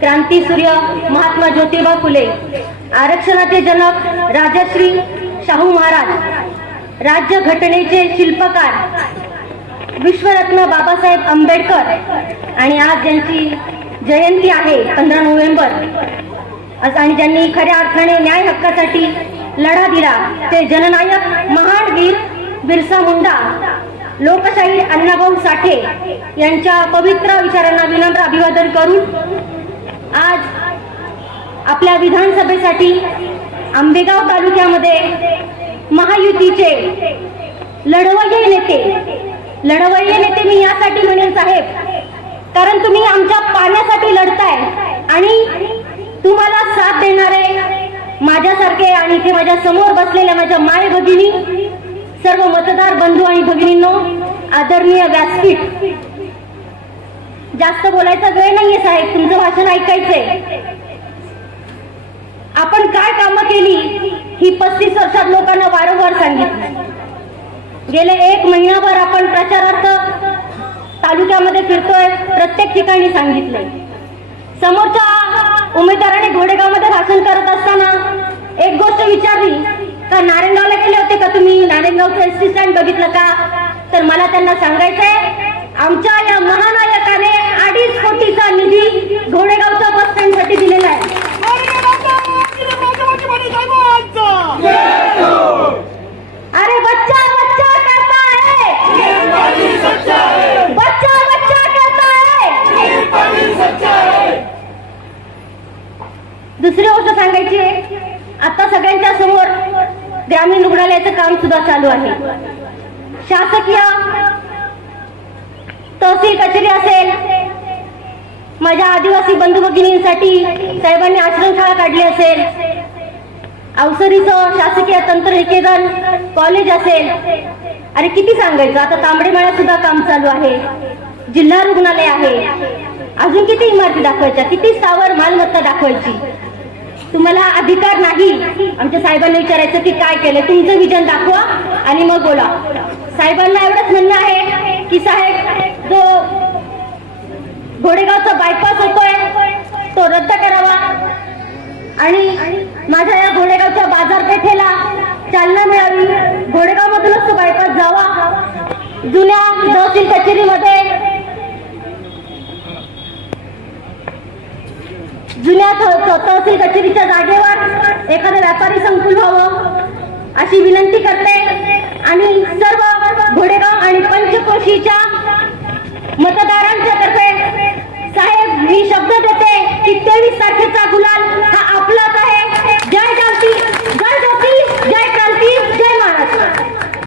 क्रांतीसूर्य महात्मा ज्योतिबा फुले आरक्षणाचे जनक राजश्री शाहू महाराज राज्य घटनेचे शिल्पकार विश्वरत्न बाबासाहेब आंबेडकर आणि आज ज्यांची जयंती आहे पंधरा नोव्हेंबर. आणि ज्यांनी खऱ्या अर्थाने न्याय हक्कासाठी लढा दिला ते जननायक महान वीर बिरसा मुंडा. लोकशाही अण्णाभाऊ साठे यांच्या पवित्र विचारांना विनम्र अभिवादन करून आज आपल्या विधानसभेसाठी आंबेगाव तालुक्यामध्ये महायुतीचे लढवय्ये नेते लढवय्ये नेते मी यासाठी म्हणेन साहेब कारण तुम्ही आमच्या पाण्यासाठी लढताय आणि तुम्हाला साथ देणारे माझ्यासारखे आणि इथे माझ्यासमोर बसलेल्या माझ्या माय भगिनी सर्व मतदार बंधू आणि भगिनींनो आदरणीय व्यासपीठ. जास्त बोलायचा वेळ नाहीये साहेब तुमचं भाषण ऐकायचंय. आपण काय कामं केली ही पस्तीस वर्षात लोकांना वारंवार सांगितली. गेले एक महिनाभर आपण प्रचारार्थ तालुक्यामध्ये फिरतोय प्रत्येक ठिकाणी सांगितलंय. समोरच्या उमेदवाराने घोडेगावमध्ये भाषण करत असताना एक गोष्ट विचारली का नारायणगाव तुम्ही नारायणगावचं एस टी स्टँड बघितलं का? तर मला त्यांना सांगायचंय आमच्या या महानायकाने अडीच कोटीचा निधी घोडेगावच्या बस स्टँडसाठी दिलेला आहे. अरे बच्चा बच्चा करता है बच्चा बच्चा करता है दुसरी गोष्ट सांगायची आता सगळ्यांच्या समोर ग्रामीण रुग्णालयाचं काम सुद्धा चालू आहे. शासकीय तहसील कचेरी असेल माझ्या आदिवासी बंधू भगिनींसाठी साहेबांनी आश्रमशाळा काढली असेल अवसरीचं शासकीय तंत्रनिकेतन कॉलेज असेल अरे किती सांगायचं आता तांबडे सुद्धा काम चालू आहे. जिल्हा रुग्णालय आहे. अजून किती इमारती दाखवायच्या किती स्थावर मालमत्ता दाखवायची? तुम्हाला अधिकार नाही. आमच्या साहेबांना विचारायचं की काय केलं? तुमचं विजन दाखवा आणि मग बोला. साहेबांना एवढंच म्हणणं आहे की साहेब जो घोडेगावचा बायपास होतोय तो रद्द करावा. आणि माझ्या या घोडेगावच्या बाजारपेठेला चालना मिळावी. घोडेगाव मधूनच तो बायपास जावा. जुन्या तहसील कचेरीमध्ये जुन्या तहसील कचेरीच्या जागेवर एखादं व्यापारी संकुल व्हावं अशी विनंती करते. आणि सर्व घोडेगाव आणि पंचकोशीच्या